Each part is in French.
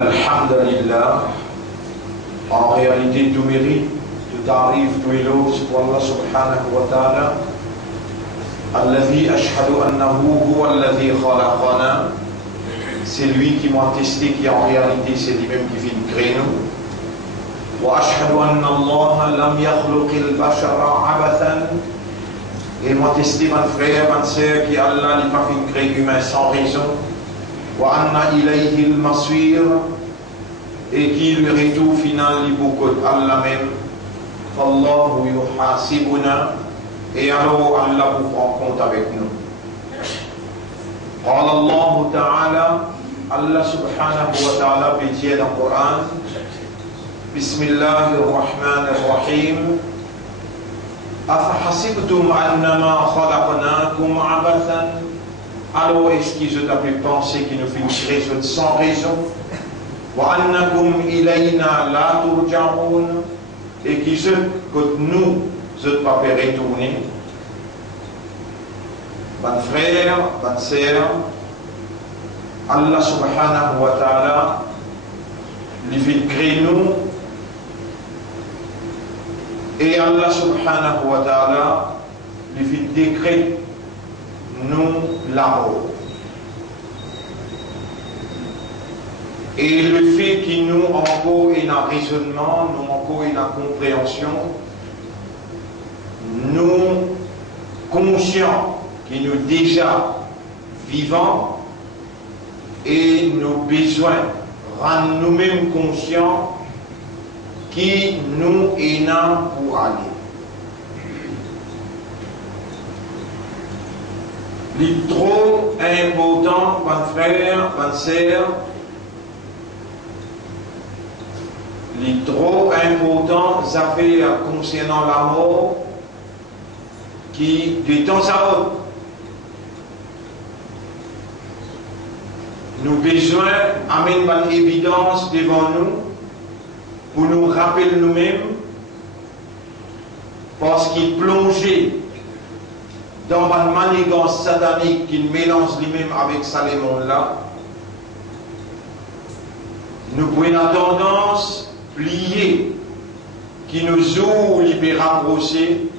Alhamdulillah, en réalité tout mérite, tout arrive, tout éloge pour Allah subhanahu wa ta'ala. Alladhi ashhadu annahu huwa alladhi khalaqana. C'est lui qui m'a attesté qu'en réalité c'est lui-même qui vient de créer nous. Wa ashhadu anna Allah lam yakhluqil bashara abathan. Et m'a attesté, mon frère, ma sœur, qu'Allah n'a pas fait créer l'humain sans raison. Wa anna ilayhi al-masir, et qui le retour final li beaucoup Allah même. Fallahu yuhasibuna, et alors Allah vous prend compte avec nous. قال الله تعالى, Allah subhanahu wa ta'ala peut dire dans le Coran, Bismillahir Rahmanir Rahim, أفحسبتم أنما خلقناكم عبثا. Alors est-ce qu'ils ont pu penser qu'ils nous font raison sans raison? وأنكم إلينا لا ترجعون, et qu'ils ont que nous ne pas faire retourner. Mon frère, ma sœur, Allah subhanahu wa ta'ala lui fait créer nous, et Allah subhanahu wa ta'ala lui fait décret nous la mort. Et le fait qu'il nous encore ait un raisonnement, nous encore ait une compréhension, nous conscients qui nous déjà vivants, et nos besoins rendent nous-mêmes conscients qui nous aidons pour aller. Il est trop important, mon frère, ma sœur, il est trop important, ça fait concernant la mort, qui de temps à autre, nous besoin amène une évidence devant nous pour nous rappeler nous-mêmes, parce qu'il plongeait dans une manigance satanique qu'il mélange lui-même avec ça les mondes-là. Nous prenons la tendance pliée qui nous ouvre les rapprocher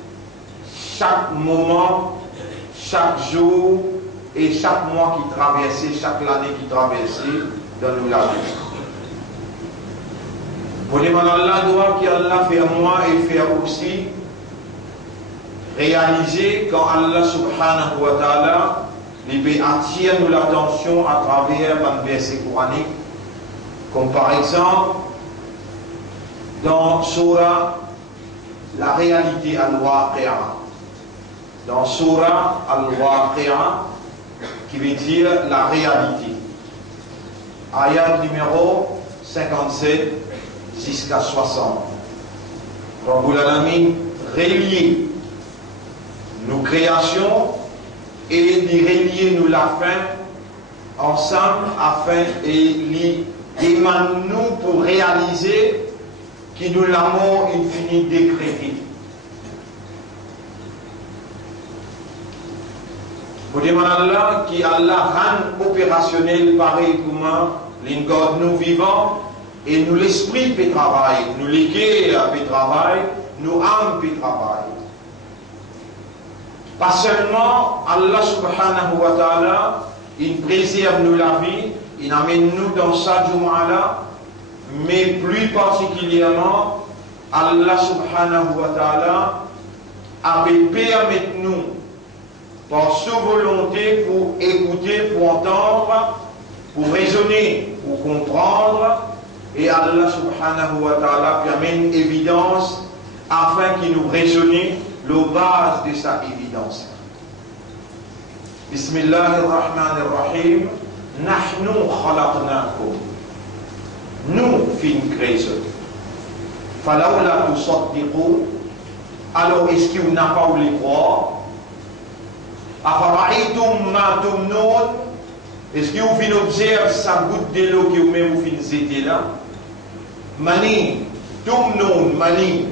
chaque moment, chaque jour et chaque mois qui traversait, chaque année qui traversait dans nos la vie. Pour demander à Allah qu'Allah fait à moi et fait aussi réaliser quand Allah subhanahu wa ta'ala attire nous l'attention à travers un verset coranique, comme par exemple dans Surah la réalité al-Waqi'a, dans Surah al-Waqi'a qui veut dire la réalité, ayat numéro 57 jusqu'à 60. Rabbul Alamin relier nos créations et de relier nous la fin ensemble afin de émaner nous pour réaliser que nous l'avons infini décrété. Pour demander à Allah qui Allah rend opérationnel pareil comme l'ingod nous vivants, et nous l'esprit peut travailler, nous l'équerre peut travailler, nous âmes peut travailler. Pas seulement Allah subhanahu wa ta'ala, il préserve nous la vie, il amène nous dans sa Jumu'ah, mais plus particulièrement, Allah subhanahu wa ta'ala a permis nous, par sa volonté, pour écouter, pour entendre, pour raisonner, pour comprendre, et Allah subhanahu wa ta'ala permet une évidence afin qu'il nous raisonne la base de sa évidence. Bismillahir Rahmanir Rahim. Nahnu khalaqnakum. Nous fin création. Falawla tusaddiqun. Alors est-ce que vous n'avez pas voulu croire? Afara'aytum ma tumnun. Est-ce que vous finissez observer sa goutte de l'eau que vous-même vous finissez là? Mani, tumnun, mani.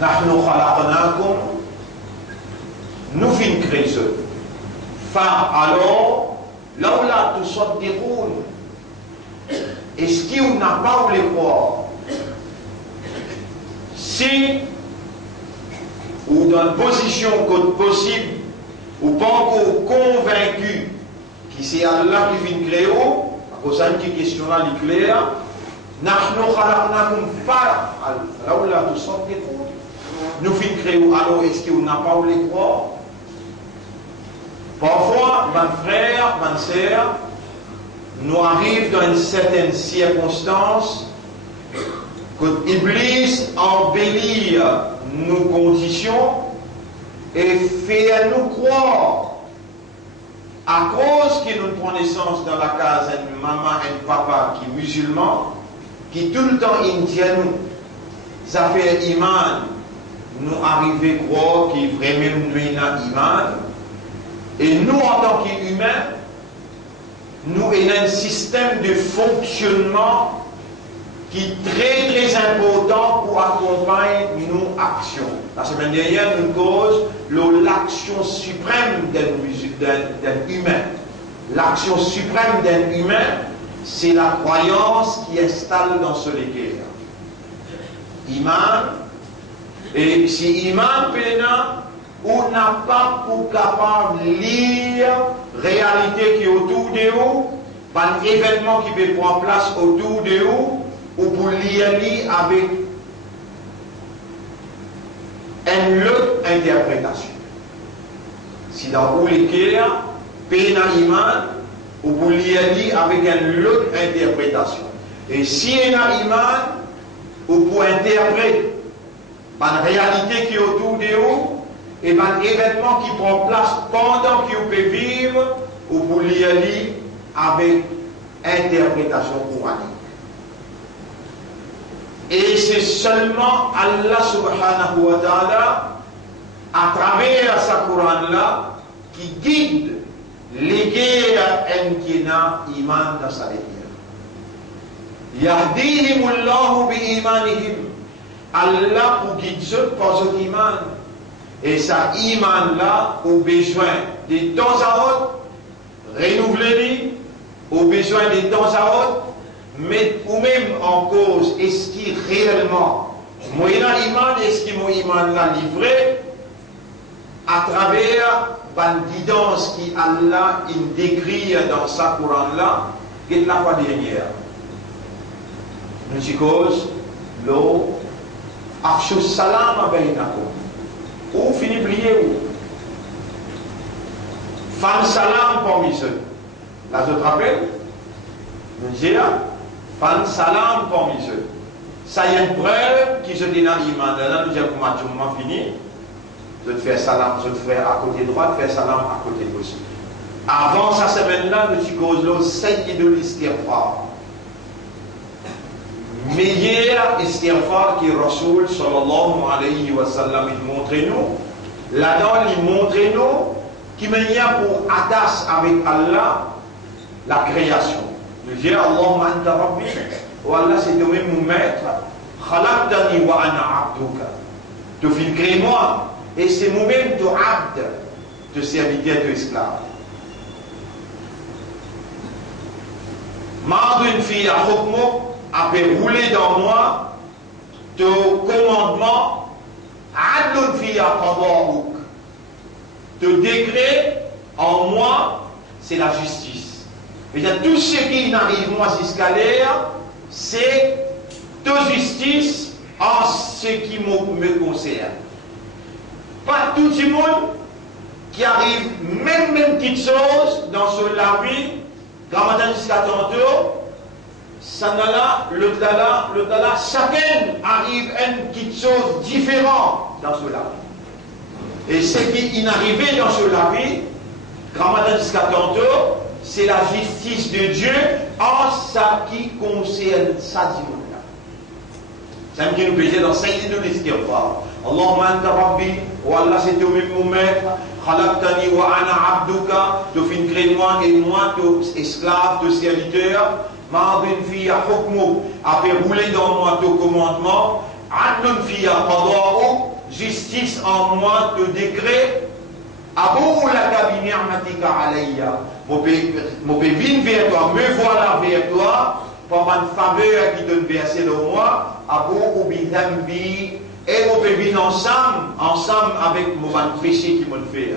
Nahnu khalaqnakum. Nous fin création. Alors, Laula tusaddiqoun. Est-ce qu'on n'a pas voulu croire? Si, ou dans une position possible, ou pas encore convaincu que c'est Allah qui vient créer, à cause d'une question là, claire, nous finissons créer, alors est-ce qu'on n'a pas voulu croire? Parfois, mon frère, ma sœur, nous arrive dans une certaine circonstance que Iblis embellit nos conditions et fait nous croire, à cause qu'il nous prend naissance dans la case une maman et un papa qui est musulman, qui tout le temps indien nous, ça fait iman, nous arriver à croire qu'il vraiment nous a iman, et nous en tant qu'humains, nous avons un système de fonctionnement qui est très très important pour accompagner nos actions. La semaine dernière, nous cause l'action suprême d'un humain. L'action suprême d'un humain, c'est la croyance qui installe dans ce léguer. Iman, et si Iman pénal, on n'a pas pour capable de lire la réalité qui est autour de nous, un événement qui peut prendre place autour de nous, ou pour lire avec une autre interprétation. Si dans où les cas, péna iman, ou pour lire avec une autre interprétation. Et si il y a iman, ou pour interpréter une réalité qui est autour de nous, et un événement qui prend place pendant que vous pouvez vivre, ou pour lire avec interprétation coranique. Et c'est seulement Allah subhanahu wa ta'ala, à travers sa Coran-là, qui guide les guerres qui n'ont iman dans sa guerre. Yahdihimullahu bi imanihim. Allah pour guider ceux par son iman. Et sa iman-là, au besoin de temps à autre, renouveler, au besoin de temps à autre, mais ou même en cause, est-ce qu'il réellement, moi iman, est-ce que mon iman l'a livré à travers la guidance qui Allah il décrit dans sa Coran-là, et la fois dernière. Nous disons cause, l'eau, afshu salam bainakum. Où finit plier où? Fan salam parmi ceux. Là, je te rappelle, nous disons, fan salam parmi ceux. Ça y est une preuve qui se dit dans l'iman. Là, nous disons, comment fini? Je te fais salam, je te fais à côté droit, je te fais salam à côté gauche. Avant sa semaine-là, nous disons, l'eau, Sayyidul Istighfar. Meilleur istighfar qui Rasoul sallallahu alayhi wa sallam il montre nous. Là-dedans, il montre nous qui meilleur pour attache avec Allah la création. Nous disons Allahumma anta rabbi, ou Allah c'est toi-même mon maître. Khalaqtani wa ana abduka. Tu fais créer moi et c'est moi-même ton abd, ton serviteur, ton esclave. Ma'adun fi hukmuk, après rouler dans moi, ton commandement, adlun fiya qada'uk. Te décret en moi, c'est la justice. C'est-à-dire, tout ce qui n'arrive moi jusqu'à l'air, c'est de justice en ce qui me concerne. Pas tout le monde qui arrive, même petite chose dans ce la vie, quand matin jusqu'à tantôt, Sanala, le tala, chacun arrive à une petite chose différente dans cela. Et ce qui est arrivé dans cela vie, grand matin jusqu'à tantôt, c'est la justice de Dieu en ce qui concerne sa dimension. C'est ce qui nous plaisait dans Sayyidul Istighfar. Allahumma anta rabbi, wa Allah c'est toi-même mon maître. Khalaqtani wa ana abduka, tu fais créer moi et moi, tu esclave, tu serviteur. Ma'adun fiya hukmuk, après rouler dans moi ton commandement, adlun fiya qada'uk, justice en moi te décret, abou laka bi ni'matika alayya, je peux venir vers toi, me voilà vers toi, pour une faveur qui donne verser de moi, à vous ou bidambi, et on peut venir ensemble avec mon péché qui me fait.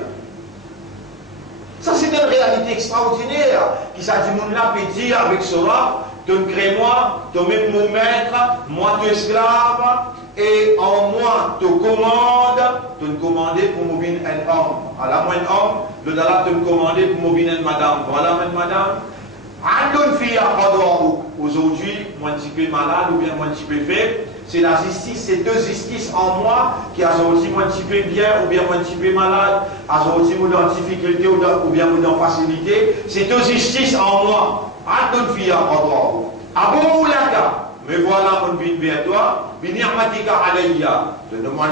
Ça, c'est une réalité extraordinaire qui ça du monde là peut dire avec cela, donne-moi, donne mon maître, moi ton esclave, et en moi te commande, te commander pour me venir un homme. Alors, moi un homme, le là te commander pour me venir une madame. Voilà, madame. Aujourd'hui, moi un petit peu malade ou bien moi un petit peu faible, c'est la justice, c'est deux justices en moi qui a sorti moi un petit peu bien ou bien moi un petit peu malade, a sorti moi dans difficulté ou bien moi dans facilité, c'est deux justices en moi. Me voilà mon vie vers toi, donne-moi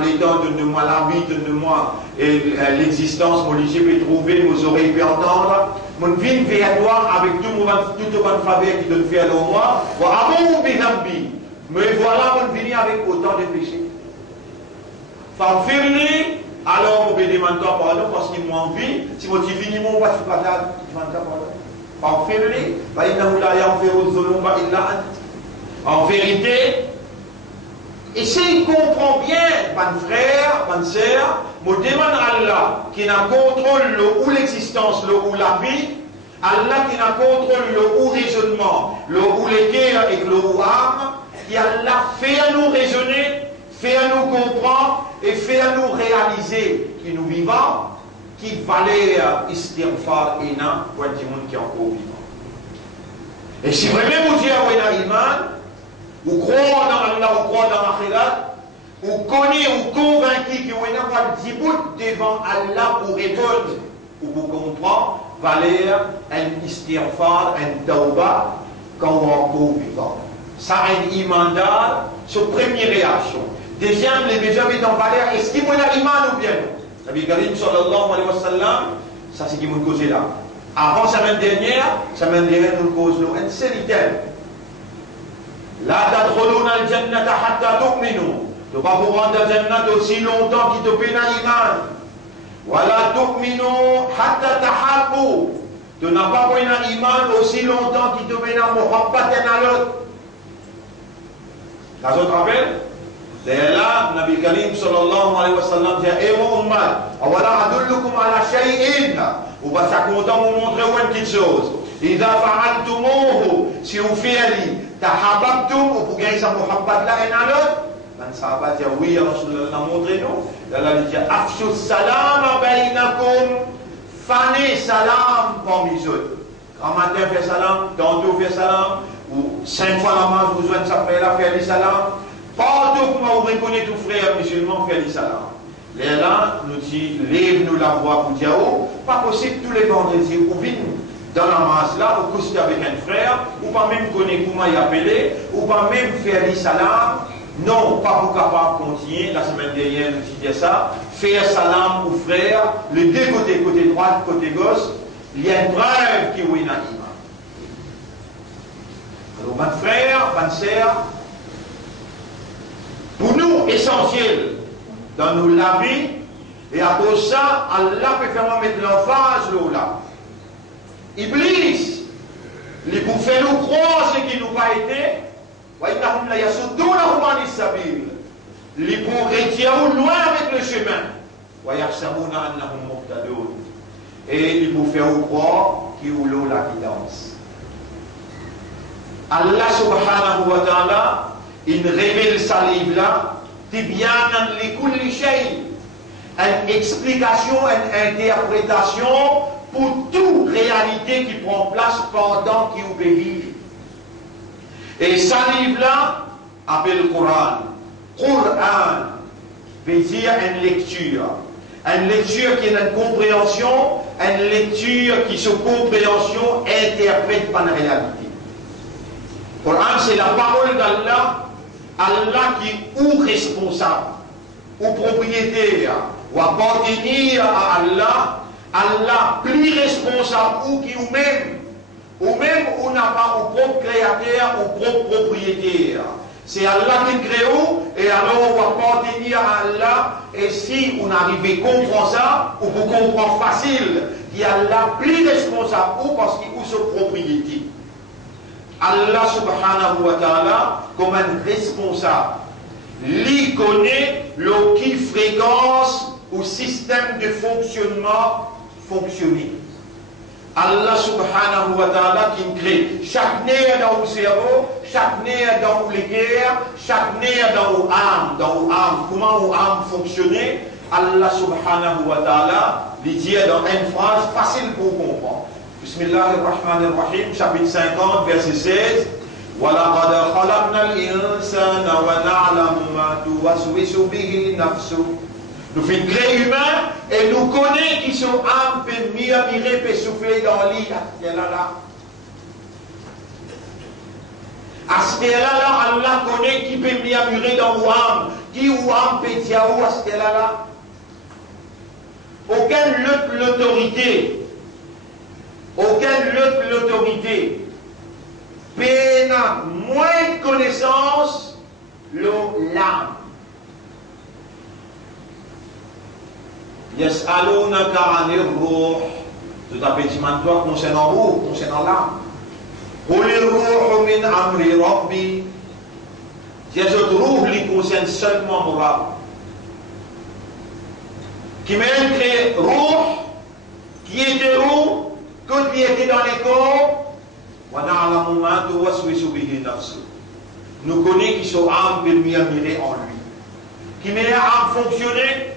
les dents, donne-moi la vie, donne-moi l'existence, mon Dieu peut trouver, nos oreilles peut entendre. Mon vie vers toi avec toute bonne faveur qui donne faire à moi. Me voilà mon vie avec autant de péchés. Alors on peut demander pardon parce qu'il m'a envie. Si mon divin mon va pas pardon. En vérité, essayez de comprendre bien, mon frère, ma soeur, me demande à Allah qui n'a contrôle ou l'existence, ou la vie, Allah qui n'a contrôle ou raisonnement, ou les cœurs et ou âme, qui Allah fait à nous raisonner, fait à nous comprendre et fait à nous réaliser que nous vivons, qui valait istighfar et non pour un monde qui est encore vivant. Et si vraiment vous dites à iman, ou croire dans Allah, ou croire dans l'akhirat, ou connaît ou convaincu que vous n'avez pas de bout devant Allah pour répondre, ou pour comprendre, valait un istighfar, un tawbah, quand on est encore vivant. Ça a un iman c'est la première réaction. Deuxième, les déjà mis en valeur, est-ce qu'il y a un iman ou bien non? Nabi Karim sallallahu alayhi wa sallam, ça c'est qui m'a causé là. Avant semaine dernière, nous causons un seul item. La tadkhuluna al-jannata hatta tu'minu. Tu ne vas pas vous rendre à Jannat aussi longtemps qu'il te paie l'iman. Wa la tu'minu hatta tahabbu. Tu n'as pas pris l'iman aussi longtemps qu'il te paie la muhabbat à l'autre. Ça se rappelle? C'est là, Nabi Karim sallallahu alayhi wa sallam dit, eh mon ummat, awala adullukum ala shay'in. Ou pas ça content vous montrer une petite chose. Idha fa'altumuhu, si vous faites, tahabbtum, ou pour gagner sa muhabbat là et à l'autre. Les sahabas disent, oui, Rasulullah, montrez-nous. Allah dit, afshu salam bainakum, fani salam parmi les autres. Quand matin fait salam, tantôt fait salam, ou 5 fois la main, vous besoin de s'appeler là, faire les salam. Partout que vous reconnaissez tout frère musulman, faire les salam. Là, nous dit, lève-nous la voix pour dire, oh, pas possible tous les vendredis, ou vite dans la masse là, ou coucher avec un frère, ou pas même connaître comment y appeler, ou pas même faire les salam. Non, pas pour capable de continuer. La semaine dernière, nous disait ça. Faire salam aux frères, les deux côtés, côté droit, côté gauche, il y a une preuve qui est une iman. Alors, mon frère, ma soeur, pour nous, essentiel dans nos la vie, et à cause de ça, Allah peut faire mettre l'emphase là. Iblis, il pour faire nous croire ce qui nous a été, il pour retirer loin avec le chemin. Et il pour faire croire qu'il y a la guidance. Allah subhanahu wa ta'ala, il révèle sa livre là, tibyanan li kulli shay, une explication, une interprétation pour toute réalité qui prend place pendant qu'il obéit. Et sa livre là, appelle le Coran. Coran veut dire une lecture. Une lecture qui est une compréhension, une lecture qui, sous compréhension, interprète par la réalité. Le Coran, c'est la parole d'Allah, Allah qui est ou responsable, ou propriétaire, ou appartenir à Allah, Allah plus responsable, ou qui ou même on n'a pas au propre créateur, au propre propriétaire. C'est Allah qui crée, et alors on va appartenir à Allah, et si on arrive à comprendre ça, ou pour comprendre facile, qui a la plus responsable ou parce qu'il a sa propriété. Allah subhanahu wa ta'ala comme un responsable. Lui connaît le qui fréquence ou système de fonctionnement fonctionner. Allah subhanahu wa ta'ala qui crée chaque nerf dans le cerveau, chaque nerf dans les guerres, chaque nerf dans l'âme, comment l'âme fonctionner. Allah subhanahu wa ta'ala lui dit dans une phrase facile pour comprendre. Bismillahirrahmanirrahim, chapitre 50, verset 16. وَلَقَدْ خَلَقْنَا الْإِنسَانَ وَنَعْلَمُ مَا تُوَسْوِسُ بِهِ نَفْسُهُ. Nous faisons créer humain et nous connaissons qui sont âmes, peut mirer, peut souffler dans l'île. À ce là, Allah connaît qui peut mirer dans l'âme, qui ou âme peut dire où à ce là. Aucun l'autorité, peut moins de connaissance l'âme. Yas'alunaka 'anir ruh. Tout à fait, toi concernant ruh, concernant l'âme. Qulir ruh min amri rabbi. Ces autres ruh les concernent seulement moral. Qui m'a créé ruh, qui était ruh, quand il était dans les corps, nous connaissons qui sont âmes de lui admirer en lui. Qui met l'âme fonctionner,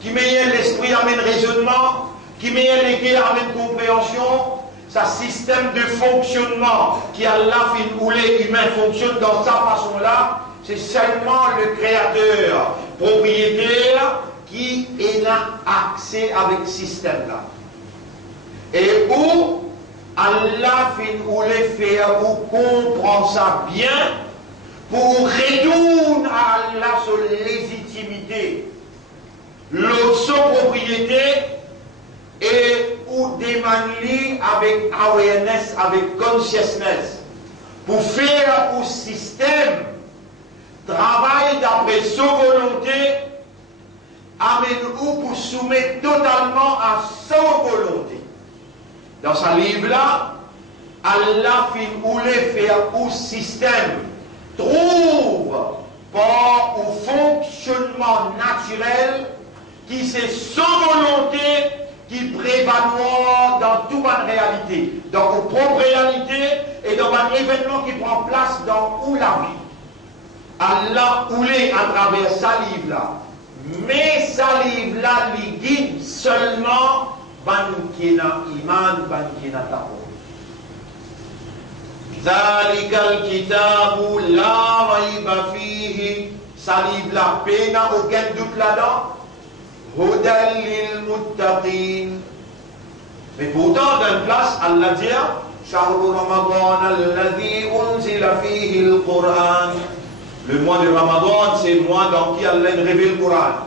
qui met l'esprit amène raisonnement, qui met les cœurs amène compréhension, sa système de fonctionnement qui a la fin où les humains fonctionnent dans sa façon-là, c'est seulement le créateur, propriétaire, qui a accès avec ce système-là. Et où Allah voulait faire ou comprendre ça bien pour retourner à Allah sur légitimité, l'autre propriété et ou démanler avec awareness, avec consciousness pour faire un système travail d'après sa volonté, amène ou pour soumettre totalement à sa volonté. Dans ce livre-là, Allah voulait faire un système, trouve par un fonctionnement naturel qui c'est sa volonté qui prévaloir dans toute une réalité, dans une propre réalité et dans un événement qui prend place dans où la vie. Allah voulait à travers sa livre-là, mais sa livre-là lui guide seulement ban kina iman, ban kina taqwa. Zalikal kitabu la rayba fihi. Sa livre la paix, n'a aucun doute là-dedans. Hudan lil muttaqin. Mais pourtant, dans une place, Allah dit Shahru Ramadan alladhi unzila fihi al-Qur'an. Le mois de Ramadan, c'est le mois dans qui Allah révèle le Coran.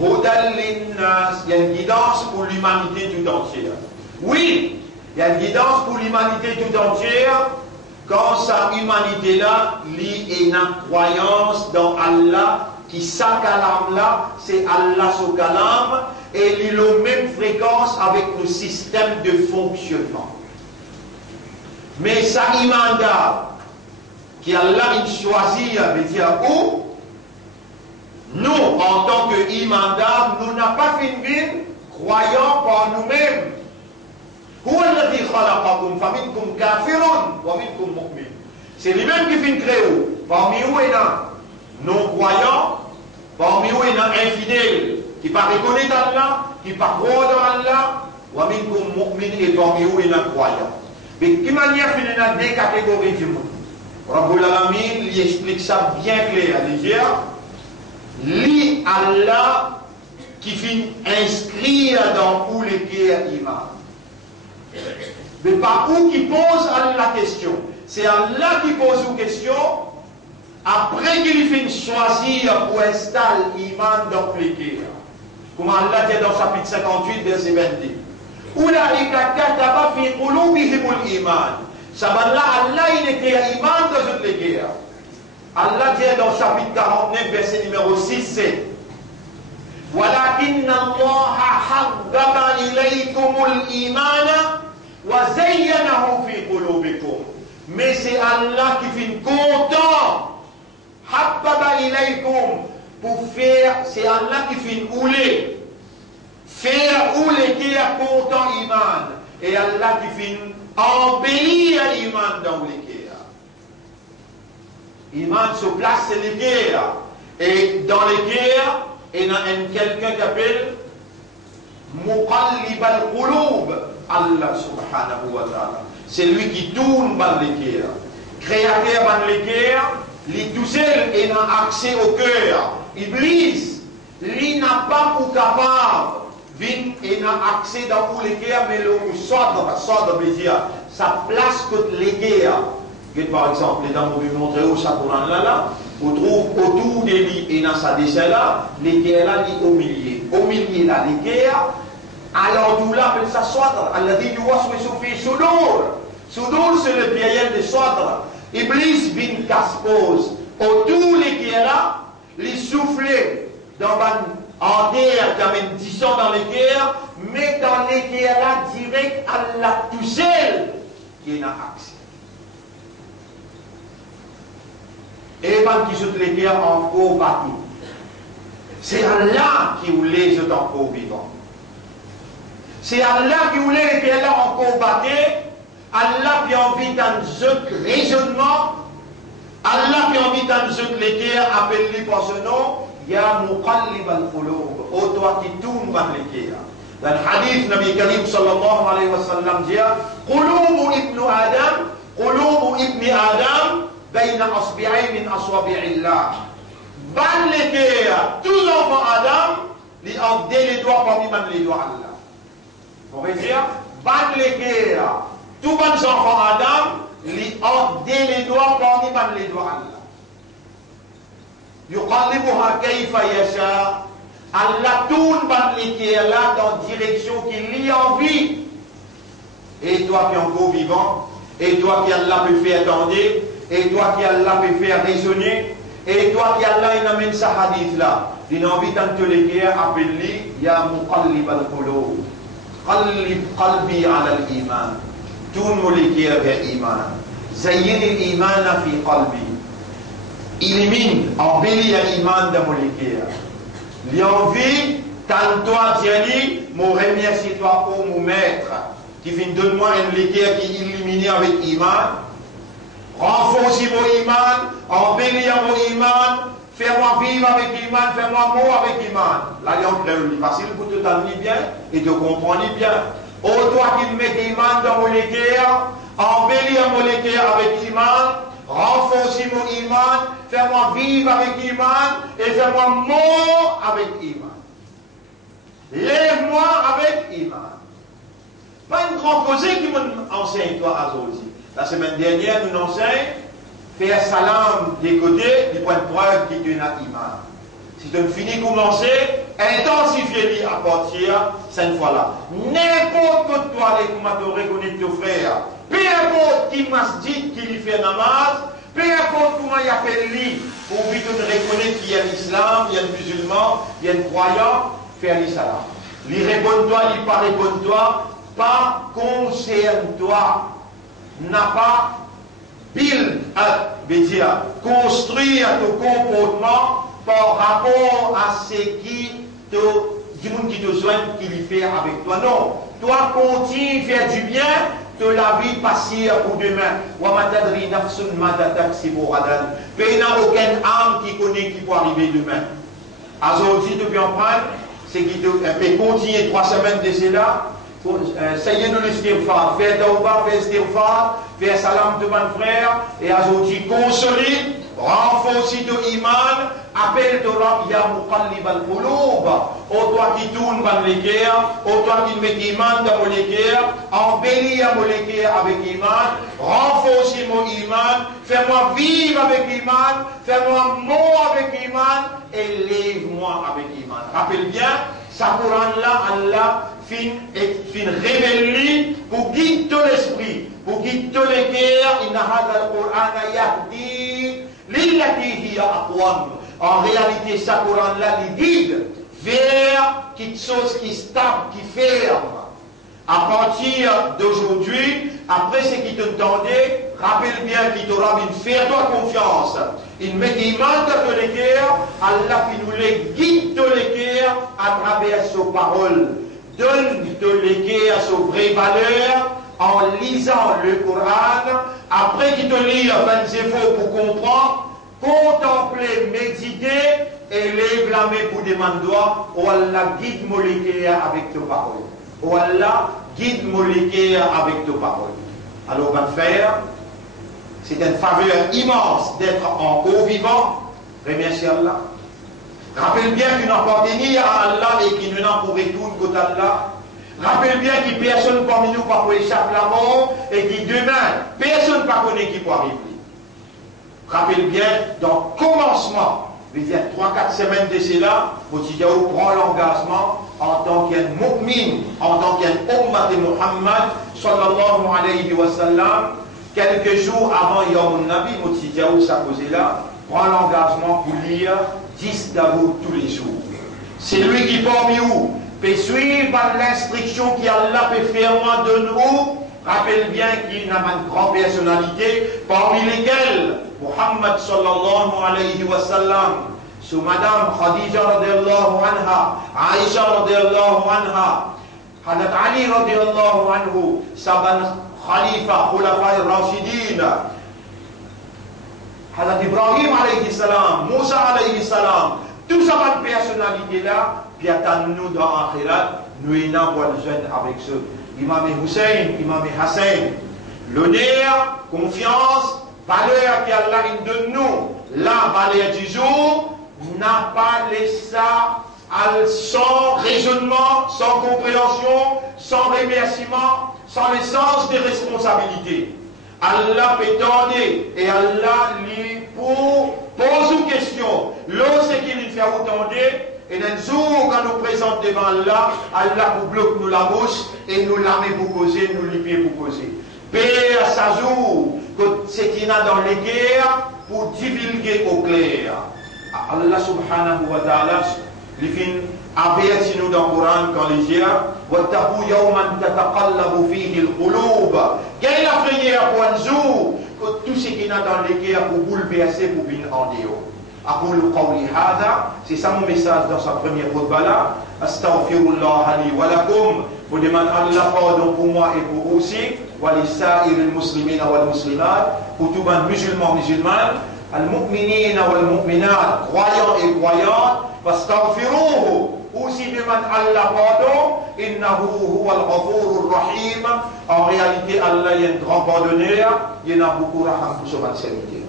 Hudan linnas, il y a une guidance pour l'humanité tout entière. Oui, il y a une guidance pour l'humanité tout entière quand sa humanité-là lit une croyance dans Allah, qui sa kalam-là, c'est Allah son kalam, et il a la même fréquence avec le système de fonctionnement. Mais sa imanda, qui Allah choisit, veut dire où nous, en tant qu'imandam, nous n'avons pas fait une vie croyant par nous-mêmes. C'est lui-même qui fait une créo. Parmi nous, il y a non-croyants, parmi nous, il y a infidèles, qui ne reconnaissent pas Allah, qui ne croient dans Allah, et parmi nous, il y a croyants. Mais de quelle manière il y a deux catégories du monde? Rabbul Alamin lui explique ça bien clair. Il dit li Allah qui finit inscrire dans où les guerres iman. Mais par où qui pose Allah la question? C'est Allah qui pose une question après qu'il finit choisir pour installer iman dans les guerres. Comme Allah dit dans chapitre 58, verset 22. Oulaïka kataba fi qulubihimul iman. Saballa Allah il était iman dans toutes les guerres. Allah dit dans chapitre 49, verset numéro 6, 7. ولكن الله حبب إليكم الإيمان وزينه في قلوبكم. Mais c'est Allah qui fait content. Habbaba ilaykum, pour faire, c'est Allah qui fait ouler. Faire ouler qui est content iman. Et Allah qui fait embellir iman dans l'équerre. Iman se place c'est l'équerre. Et dans l'équerre, il y a quelqu'un qui appelle Muqallib al-Qulub, Allah subhanahu wa ta'ala. C'est lui qui tourne par l'équerre. Créateur par l'équerre, lui tout seul, il a accès au cœur. Iblis, lui n'a pas pour capable. Il a accès dans l'équerre, mais le sort de plaisir. Sa place que l'équerre. Par exemple, les dames vont vous montrer où ça tourne là. On trouve autour de lui, il a sa dessin là, l'équerre là, il est au milieu. Au milieu là, l'équerre. Alors tout là, appelle ça Sadr. Allah dit, tu vois ce que fait Soudour. Soudour, c'est le pluriel de Sadr. Iblis vient casse-pose. Autour l'équerre là, les souffler dans en terre, qui amène 10 ans dans l'équerre, mais dans l'équerre là, direct, Allah tout seul, qui a accès. Et quand qui saute l'équerre encore partout. C'est Allah qui voulait les encore vivants. C'est Allah qui voulait les là encore battre. Allah qui a envie d'un ce raisonnement. Allah qui a envie d'un ce l'équerre, appelle-lui par ce nom. Ya Muqallib al-Qulub. Ô toi qui tourne vers l'équerre. Dans le hadith, Nabi Karim sallallahu alayhi wa sallam dit Qulubu ibn Adam, Qulubu ibn Adam. بين أصبعين من أصابع الله. Ban l'équerre, tous enfants Adam, les ordonnent les doigts parmi les doigts Allah. Vous pouvez dire, ban l'équerre, tous les enfants Adam, les ordonnent les doigts parmi les doigts Allah. يقلبها كيف يشاء. Allah tourne ban l'équerre là dans la direction qu'il lui envie. Et toi qui es encore vivant, et toi qui Allah peut faire attendre, et toi qui Allah peut faire raisonner, et toi qui Allah il amène sa hadith là, il a envie d'entendre l'équerre, appelle-lui, Ya Muqallib al-Qulub, Qallib qalbi ala al-Iman, tourne l'équerre vers l'iman, Zayyin al-Iman fi qalbi, illumine, embellit l'iman dans mon l'équerre, il a envie, tant-toi, Diani, mon remercie-toi pour mon maître, qui vient donne-moi une l'équerre qui est illuminée avec l'iman. Renforce mon iman, embellis mon iman, fais-moi vivre avec l'iman, fais-moi mort avec l'iman. Là, il est facile pour te t'amener bien et te comprendre bien. Ô toi qui mets l'iman dans mon équerre, embellis mon équerre avec l'iman, renforce mon iman, fais-moi vivre avec l'iman et fais-moi mort avec l'iman. Lève-moi avec l'iman. Pas une grande cause qui m'enseigne toi à aujourd'hui. La semaine dernière, nous nous enseignons faire salam des côtés du point de preuve qui donne à iman. Si tu finis de commencer, intensifiez-le à partir de cette fois-là. N'importe que toi, les commandes reconnaître ton frère, peu importe qui m'a dit qu'il fait namaz, peu importe comment il appelle lui, pour lui reconnaître qu'il y a l'islam, il y a le musulman, il y a le croyant, faire le salam. Lui répond-toi, lui pas répond-toi, pas concerne-toi. N'a pas build up, veut dire construire ton comportement par rapport à ce qui te soigne, qui lui fait avec toi. Non, toi continue à faire du bien, te la vie passer pour demain. Il n'y a aucune âme qui connaît qui peut arriver demain. Aujourd'hui, depuis en prendre, c'est qui peut continuer 3 semaines de cela. Sayyidou l'istighfar, faire tawbah, faire istighfar, faire salam de mon frère, et aujourd'hui consolide, renforce ton iman, appelle ton Rabb, Ya Muqallib al-Qulub, ô toi qui tourne dans l'équerre, ô toi qui mets iman dans mon équerre, embellis mon équerre avec iman, renforce mon iman, fais-moi vivre avec iman, fais-moi mort avec iman, et lève-moi avec iman. Rappelle bien, ça Coran-là, Allah, fin révélé pour guider tout l'esprit, pour guider tout le cœur. Inna hadha al-Qur'an yahdi lillati hiya aqwam. En réalité, ce Coran-là, il guide vers quelque chose qui est stable, qui ferme. À partir d'aujourd'hui, après ce qui t'entendait, rappelle bien qu'il t'aura une faire-toi confiance. Il met des mains dans les cœurs, Allah qui nous les guide dans les cœurs à travers ses paroles. Donne dans les cœurs ses vraies valeurs en lisant le Coran. Après qu'il te lit 20 pour comprendre, contempler, méditer et lève la main pour demander oh Allah guide-moi les cœurs avec tes paroles. Oh Allah guide-moi les cœurs avec tes paroles. Alors on va le faire. C'est une faveur immense d'être encore vivant. Remercie Allah. Rappelle bien qu'il n'appartenait à Allah et qu'il n'en pourrait tout qu'à Allah. Rappelle bien qu'il n'y a personne parmi nous pas pour échapper la mort et qu'il demain, personne ne connaît qui peut arriver. Rappelle bien, dans le commencement, il y a 3-4 semaines de cela, Moutidiaou prend l'engagement en tant qu'un mu'min, en tant qu'un ummat de Muhammad, sallallahu alayhi wa sallam, quelques jours avant Yom Nabi, Moutidiaou s'apposait là, prend l'engagement pour lire 10 Daoud tous les jours. C'est lui qui parmi vous peut suivre l'instruction qu'Allah peut faire de nous. Rappelle bien qu'il n'a pas une grande personnalité, parmi lesquelles Muhammad sallallahu alayhi wa sallam, sous Madame Khadija radiallahu anha, Aïcha radiallahu anha, Hadrat Ali radiallahu anhu, Saban Khalifa, Khulafa Rashidin, Hadrat Ibrahim alayhi salam, Moussa alayhi salam, tout ça, cette personnalité-là, puis attendons-nous dans l'akhirat, nous y avons le jeune avec ce Imam Hussein, Imam Hassan. L'honneur, confiance, valeur qu'Allah donne nous, la valeur du jour, n'a pas laissé ça sans raisonnement, sans compréhension, sans remerciement, sans le sens des responsabilités. Allah peut tendre et Allah lui pour poser une question. Lorsqu'il lui fait entendre, et un jour quand nous présentons devant Allah, Allah nous bloque nous la bouche et nous la met pour causer, nous les pieds pour causer. Père, ça joue que ce qu'il y a dans les guerres pour divulguer au clair. Allah subhanahu wa ta'ala, les films avertit nous dans le Coran quand il dit وَاتَّقُوا يَوْمًا تَتَقَلَّبُ فِيهِ الْقُلُوبَ. Quelle la prière pour un jour que tout ce qu'il y a dans les guerres pour bouleverser, pour venir en dehors. أقول قولي هذا, c'est ça mon message dans sa première khutbah là. Astaghfirullah li wa lakum. Vous demandez Allah pardon pour moi et pour vous aussi. Wa li sa'iril muslimina wal muslimat. Pour tous les musulmans musulmanes. Al mu'minina wal mu'minat. Croyants et croyantes. Fastaghfiruhu. Aussi demande Allah pardon. Innahu huwa al-ghafurur rahim. En réalité Allah est un grand pardonneur. Il y en a beaucoup raham pour son serviteur.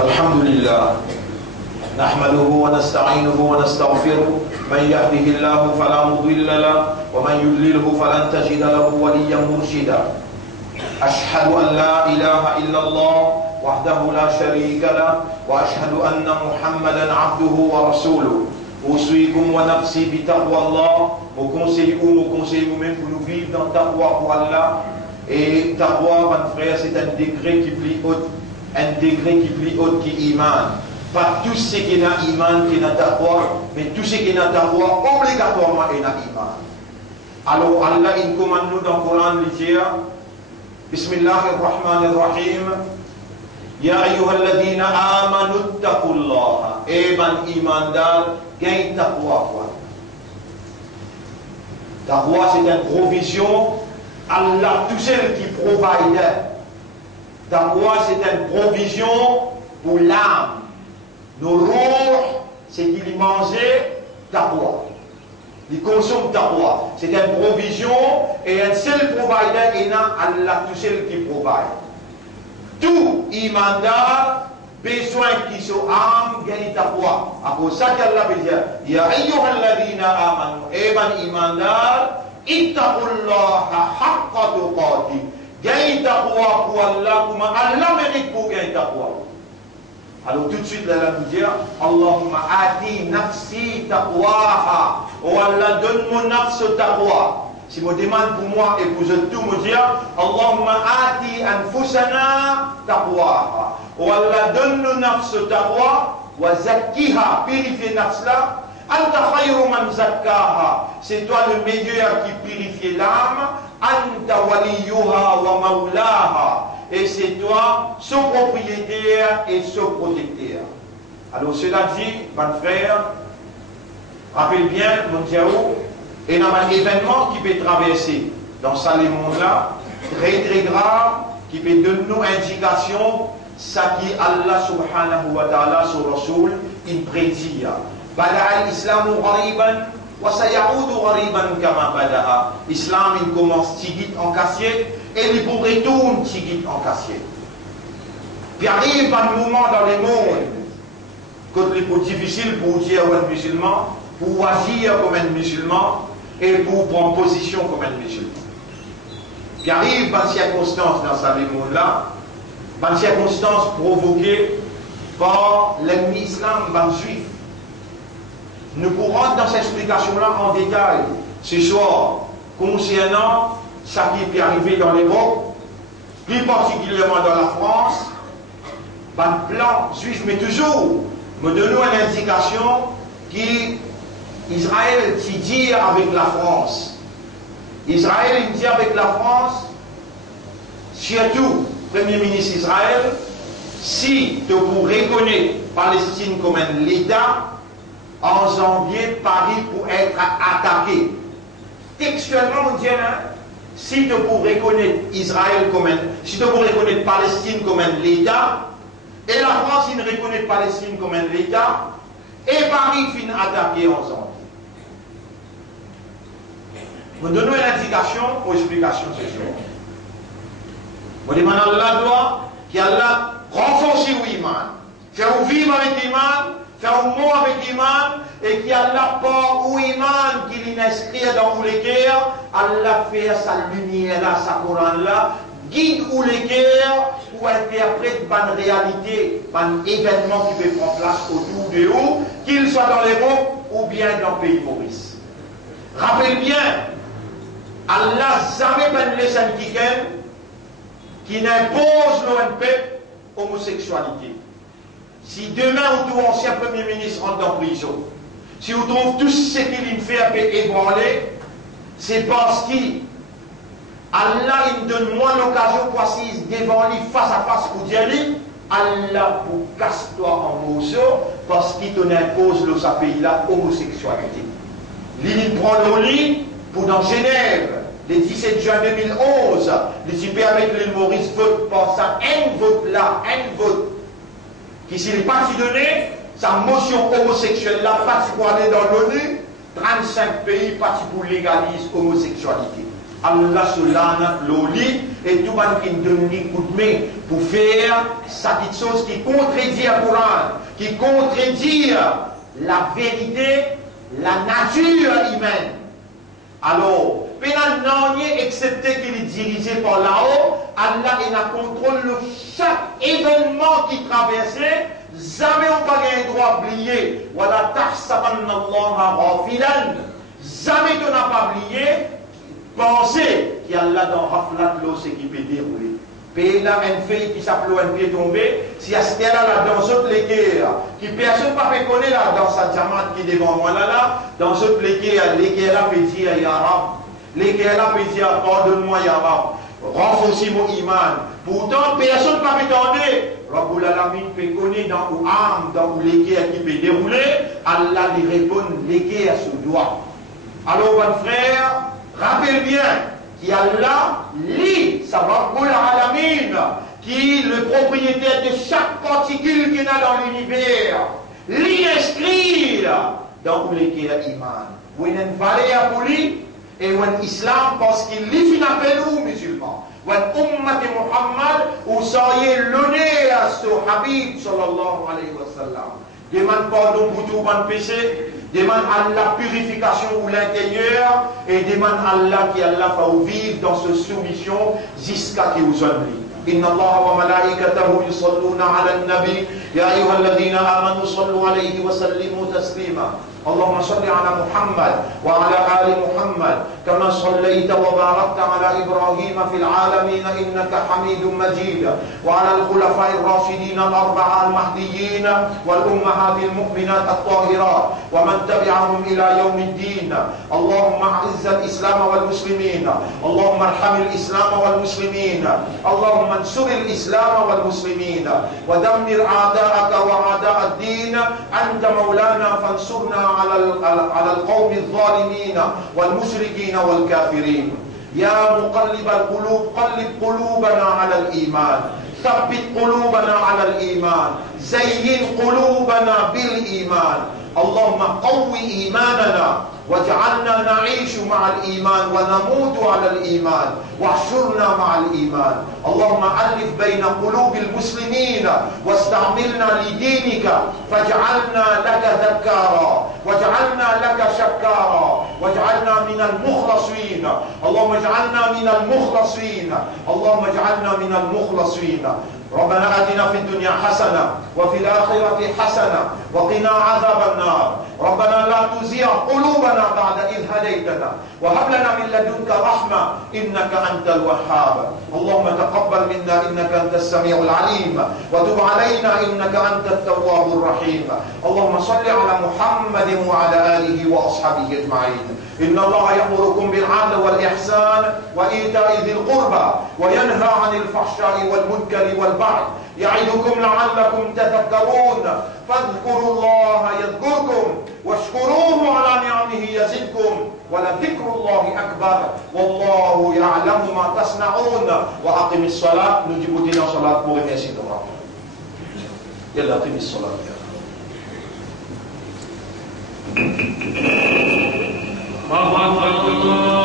الحمد لله نحمده ونستعينه ونستغفره من يهده الله فلا مضل له ومن يضلله فلن تجد له وليا مرشدا أشهد أن لا إله إلا الله وحده لا شريك له وأشهد أن محمدا عبده ورسوله أوصيكم ونفسي بتقوى الله conseillez même pour nous vivre dans taqwa pour Allah. Et taqwa, mon frère, c'est un degré qui plie haut. Un degré qui plie haut qui iman. Pas tout ce qui est dans iman qui est dans taqwa, mais tout ce qui est dans taqwa obligatoirement est dans iman. Alors Allah il commande nous dans le Coran de dire Bismillahirrahmanirrahim. Ya ayyuhalladhina amanu ittaqullaha. Et man imandal gagne taqwa. Taqwa c'est une provision. Allah tout seul qui provide. Taqwa c'est une provision pour l'âme. Nos roues, c'est qu'il mangeait taqwa. Il consomme taqwa. C'est une provision et un seul provider et non Allah tout seul qui provide. Tout imandar besoin qui soit âme gagne taqwa. À cause ça qu'Allah veut dire ya ayyuhalladhina amanu eban imandar ittaqullaha haqqa tuqatih. Gagne taqwa pour Allah comme Allah mérite pour gagner taqwa. Alors tout de suite, là, nous dire Allahumma ati nafsi taqwaha. Oh Allah, donne mon nafs taqwa. Si me demande pour moi et pour tout, me dire Allahumma ati anfusana taqwaha. Oh Allah, donne nos nafs taqwa. Wa zakkiha, purifie nafs là. Anta khayru man zakkaha. C'est toi le meilleur qui purifie l'âme. Anta waliyuha wa maulaha. Et c'est toi, son propriétaire et son protecteur. Alors cela dit, mon frère, rappelle bien, mon diao, et il y a un événement qui peut traverser dans ce monde-là, très très grave, qui peut donner nous indication, ça qui Allah subhanahu wa ta'ala, son Rasoul, il prédit. Bada'a al-Islamu ghariban, wa sayaudu ghariban kama bada'a. L'islam, il commence tigit en cassier, et il vous retourne tigit en cassier. Puis arrive un moment dans les mondes, quand il est plus difficile pour dire un musulman, pour agir comme un musulman, et pour prendre position comme un musulman. Puis arrive une circonstance dans ce monde-là, une circonstance provoquée par l'ennemi islam, par le juif. Nous pourrons dans cette explication-là en détail ce soir, concernant ce qui est arrivé dans l'Europe, plus particulièrement dans la France, un plan juif, mais toujours, me donne une indication qu'Israël s'y dit avec la France. Israël, il dit avec la France, surtout, Premier ministre Israël, si tu vous reconnaître Palestine comme un État, en janvier, Paris pour être attaqué. Textuellement, on dit, si tu vous reconnaître Israël comme un, si tu vous reconnaître Palestine comme un État, et la France, il ne reconnaît Palestine comme un État, et Paris finit attaqué en janvier. Nous donnons une indication pour explication ce jour. Nous demandons à Allah qu'Allah renforce l'iman, faire vivre avec l'iman, faire mot avec l'iman, et qu'Allah porte l'iman qu'il inscrit dans tous les cœurs, Allah fait sa lumière là, sa Coran là, guide tous les cœurs pour interpréter une réalité, un événement qui peut prendre place autour de vous, qu'il soit dans l'Europe ou bien dans le pays Maurice. Rappelez bien, Allah jamais pas laissé un qui n'impose l'ONP homosexualité. Si demain ou tout ancien Premier ministre rentre en prison, si vous trouvez tout ce qu'il fait un peu ébranler, c'est parce qu'il Allah il donne moins l'occasion pour s'y devant lui face à face pour dire lui, Allah vous casse-toi en morceaux parce qu'il te impose dans ce pays-là homosexualité. Il prend le lit pour dans Genève, le 17 juin 2011, les super avec l'île Maurice vote pour ça, un vote là, un vote. Qui s'il n'est pas donné, sa motion homosexuelle là, parti pour aller dans l'ONU, 35 pays partis pour légaliser l'homosexualité. Allah se lana l'oli et tout le monde qui donne des coups de main pour faire cette chose qui contredit le Coran, qui contredit la vérité, la nature humaine. Alors, pénal excepté qu'il est dirigé par là-haut, Allah il a contrôle de chaque événement qui traversait, jamais on n'a pas le droit d'oublier. Voilà, tahsabannallaha ghafilan. Jamais on n'a pas oublié, penser qu'il y a là dans Raflat l'eau, ce qui peut dérouler. Puis là, une fille qui s'appelle un pied tombé, si elle est là dans cette guerre, qui personne ne peut connaître là dans sa diamante qui est devant moi là, dans cette guerre, là peut dire Ya Rab, là peut dire pardonne-moi Ya Rab, renforce mon iman. Pourtant, personne ne peut attendre. Rabbul Alamin peut connaître dans où âme, dans où les guerres qui peut dérouler, Allah lui répond les guerres sous doigt. Alors, mon frère, rappelle bien, qui Allah lit, ça Rabbul Alamin, qui est le propriétaire de chaque particule qu'il y a dans l'univers, l'y inscrire dans l'iman. Vous avez une valeur pour lui, et un islam parce qu'il lit fin appel aux musulmans. Un ummat Muhammad, où soyez l'honneur à ce Habib sallallahu alayhi wa sallam. Demande pardon pour tout bon péché, demande à la purification ou l'intérieur, et demande à Allah qui Allah va vivre dans cette soumission jusqu'à qui vous en lit. إن الله وملائكته يصلون على النبي يا أيها الذين آمنوا صلوا عليه وسلموا تسليما اللهم صل على محمد وعلى آل محمد كما صليت وباركت على إبراهيم في العالمين إنك حميد مجيد وعلى الخلفاء الراشدين الأربعة المهديين والأمهات المؤمنات الطاهرات ومن تبعهم إلى يوم الدين اللهم أعز الإسلام والمسلمين اللهم ارحم الإسلام والمسلمين اللهم انصر الإسلام والمسلمين ودمر أعداءك وأعداء الدين أنت مولانا فانصرنا على القوم الظالمين والمشركين والكافرين يا مقلب القلوب قلب قلوبنا على الإيمان ثبت قلوبنا على الإيمان زين قلوبنا بالإيمان اللهم قو إيماننا واجعلنا نعيش مع الإيمان ونموت على الإيمان واحشرنا مع الإيمان اللهم ألف بين قلوب المسلمين واستعملنا لدينك فاجعلنا لك ذكارا واجعلنا لك شكارا واجعلنا من المخلصين اللهم اجعلنا من المخلصين اللهم اجعلنا من المخلصين ربنا آتنا في الدنيا حسنة وفي الآخرة حسنة وقنا عذاب النار ربنا لا تزيغ قلوبنا بعد إذ هديتنا وهب لنا من لدنك رحمة إنك أنت الوهاب اللهم تقبل منا إنك أنت السميع العليم وتب علينا إنك أنت التواب الرحيم اللهم صل على محمد وعلى آله وأصحابه أجمعين إن الله يأمركم بالعدل والإحسان وإيتاء ذي القربى وينهى عن الفحشاء والمنكر والبغي يعظكم لعلكم تذكرون فاذكروا الله يذكركم واشكروه على نعمه يزدكم ولذكر الله أكبر والله يعلم ما تصنعون وأقم الصلاة نجيب دينا صلاة مغنية سيدنا يلا أقم الصلاة الله أكبر